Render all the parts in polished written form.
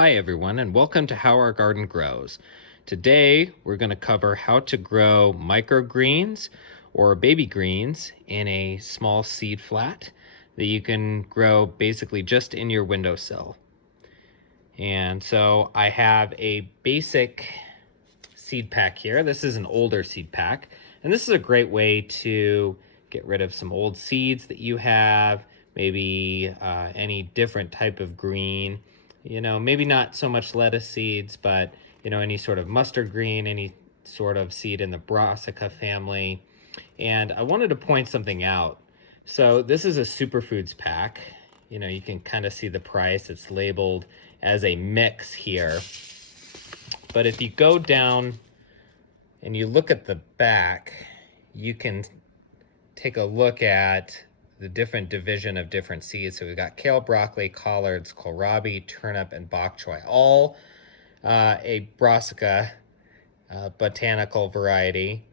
Hi everyone, and welcome to How Our Garden Grows. Today we're going to cover how to grow microgreens or baby greens in a small seed flat that you can grow basically just in your windowsill. And so I have a basic seed pack here. This is an older seed pack, and this is a great way to get rid of some old seeds that you have, maybe any different type of green. Maybe not so much lettuce seeds, but any sort of mustard green, any sort of seed in the brassica family. And I wanted to point something out. So this is a superfoods pack. You can kind of see the price. It's labeled as a mix here. But if you go down and you look at the back, you can take a look at the different division of different seeds. So we've got kale, broccoli, collards, kohlrabi, turnip, and bok choy, all a brassica botanical variety,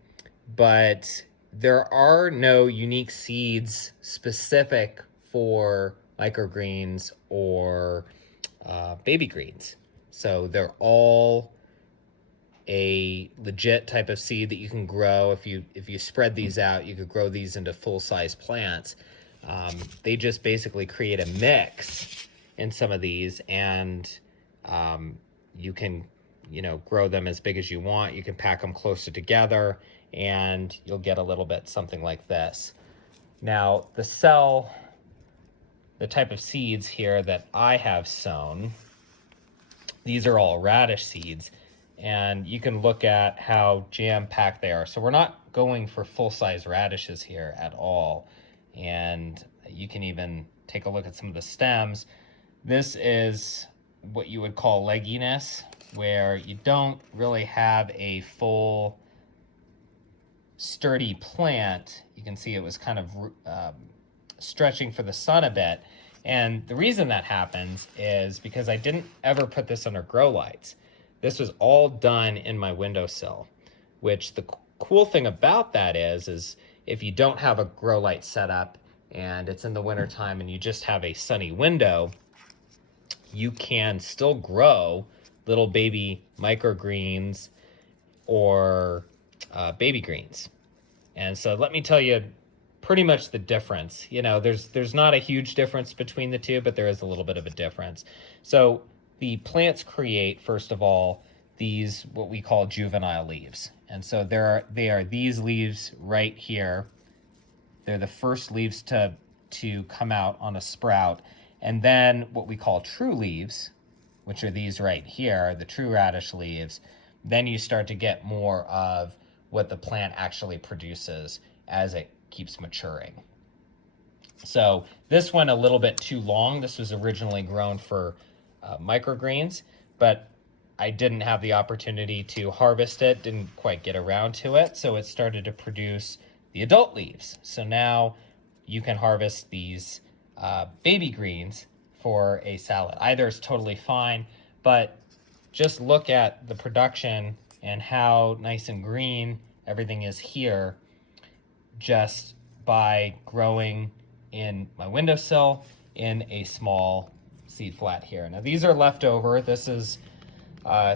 but there are no unique seeds specific for microgreens or baby greens. So they're all a legit type of seed that you can grow. If you spread these out, you could grow these into full-size plants. They just basically create a mix in some of these, and you can grow them as big as you want. You can pack them closer together, and you'll get a little bit something like this. Now, the type of seeds here that I have sown, these are all radish seeds, and you can look at how jam-packed they are. So we're not going for full-size radishes here at all. And you can even take a look at some of the stems. This is what you would call legginess, where you don't really have a full sturdy plant. You can see it was kind of stretching for the sun a bit. And the reason that happens is because I didn't ever put this under grow lights. This was all done in my windowsill, which the cool thing about that is if you don't have a grow light set up and it's in the wintertime and you just have a sunny window, you can still grow little baby microgreens or baby greens. And so let me tell you pretty much the difference. There's not a huge difference between the two, but there is a little bit of a difference. So the plants create, first of all, these what we call juvenile leaves. And so they are these leaves right here. They're the first leaves to come out on a sprout. And then what we call true leaves, which are these right here, the true radish leaves, then you start to get more of what the plant actually produces as it keeps maturing. So this went a little bit too long. This was originally grown for microgreens, but I didn't have the opportunity to harvest it, didn't quite get around to it, so it started to produce the adult leaves. So now you can harvest these baby greens for a salad. Either is totally fine, but just look at the production and how nice and green everything is here just by growing in my windowsill in a small seed flat here. Now these are leftover. This is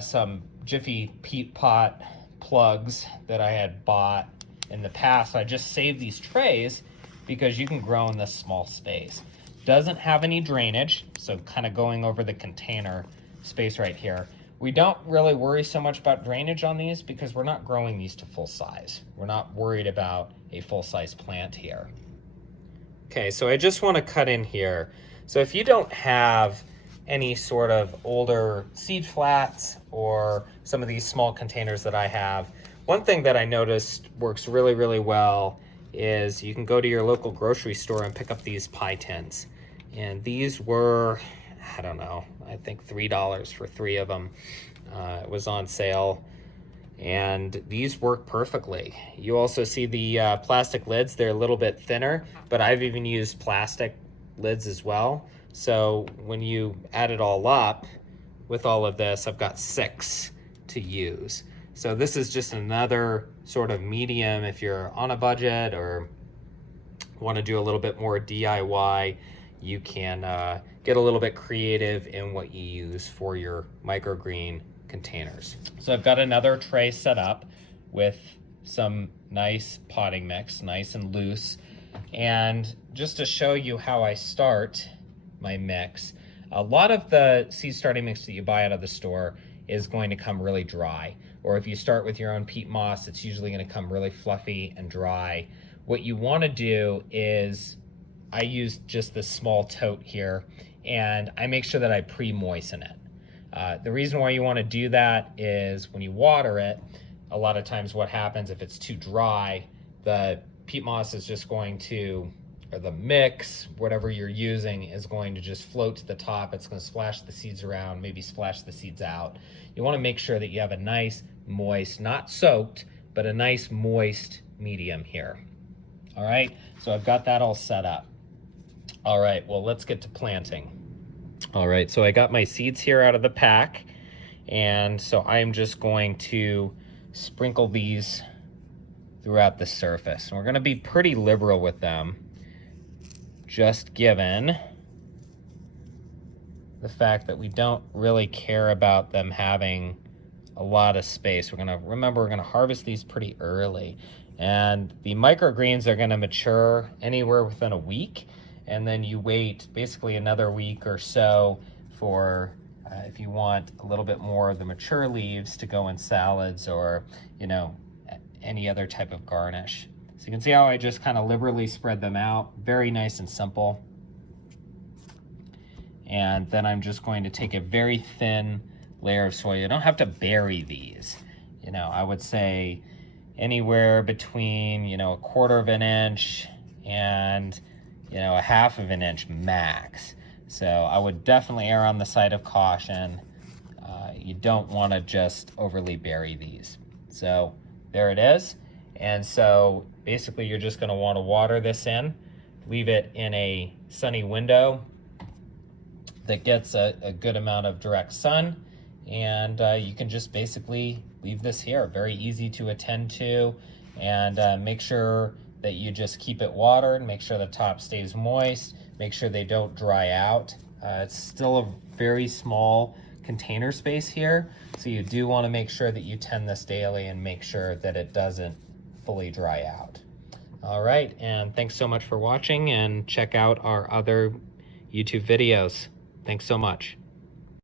some Jiffy peat pot plugs that I had bought in the past. I just saved these trays because you can grow in this small space. Doesn't have any drainage, so kind of going over the container space right here. We don't really worry so much about drainage on these because we're not growing these to full size. We're not worried about a full-size plant here. Okay, so I just want to cut in here. So if you don't have any sort of older seed flats or some of these small containers that I have, one thing that I noticed works really, really well is you can go to your local grocery store and pick up these pie tins. And these were, I don't know, I think $3 for 3 of them. It was on sale, and these work perfectly. You also see the plastic lids. They're a little bit thinner, but I've even used plastic lids as well. So when you add it all up with all of this, I've got 6 to use. So this is just another sort of medium if you're on a budget or want to do a little bit more DIY. You can get a little bit creative in what you use for your microgreen containers. So I've got another tray set up with some nice potting mix, nice and loose. And just to show you how I start my mix, a lot of the seed starting mix that you buy out of the store is going to come really dry. Or if you start with your own peat moss, it's usually going to come really fluffy and dry. What you want to do is, I use just this small tote here, and I make sure that I pre-moisten it. The reason why you want to do that is when you water it, a lot of times what happens if it's too dry, the peat moss is just going to, or the mix, whatever you're using, is going to just float to the top. It's going to splash the seeds around, maybe splash the seeds out. You want to make sure that you have a nice moist, not soaked, but a nice moist medium here. All right, so I've got that all set up. All right, well, let's get to planting. All right, so I got my seeds here out of the pack, and so I'm just going to sprinkle these throughout the surface. And we're gonna be pretty liberal with them, just given the fact that we don't really care about them having a lot of space. We're gonna harvest these pretty early. And the microgreens are gonna mature anywhere within a week. And then you wait basically another week or so for, if you want a little bit more of the mature leaves to go in salads or, you know, any other type of garnish. So you can see how I just kind of liberally spread them out. Very nice and simple. And then I'm just going to take a very thin layer of soil. You don't have to bury these. You know, I would say anywhere between, you know, 1/4 of an inch and, you know, 1/2 of an inch max. So I would definitely err on the side of caution. You don't want to just overly bury these. So there it is. And so basically you're just going to want to water this in, leave it in a sunny window that gets a good amount of direct sun, and you can just basically leave this here. Very easy to attend to, and make sure that you just keep it watered, make sure the top stays moist, make sure they don't dry out. It's still a very small container space here, so you do want to make sure that you tend this daily and make sure that it doesn't fully dry out. All right, and thanks so much for watching, and check out our other YouTube videos. Thanks so much.